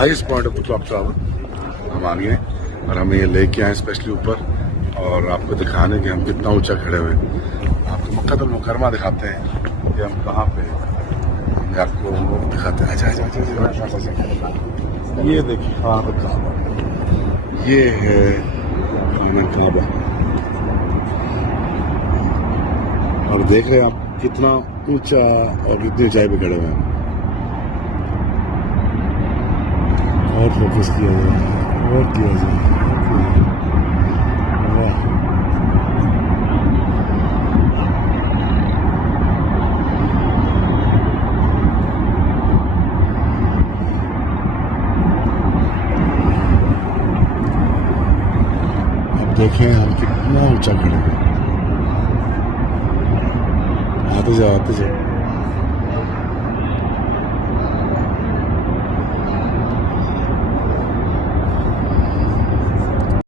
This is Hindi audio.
Highest point of the clock tower हम आ गए और हमें ये लेके आए स्पेशली ऊपर और आपको दिखाने कि हम कितना ऊंचा खड़े हुए। आपको मक्का मुकरमा दिखाते हैं कि हम कहाँ पे, हम आपको दिखाते हैं। अच्छा, ये देखिए हाँ काबा, ये है काबा और देख रहे हैं आप कितना ऊंचा और कितनी ऊंचाई पे खड़े हुए हैं। और फोकस किया जाए और किया जाए। वाह, अब देखें हम कितना ऊंचा खड़े हैं। आते जाओ आते जाओ।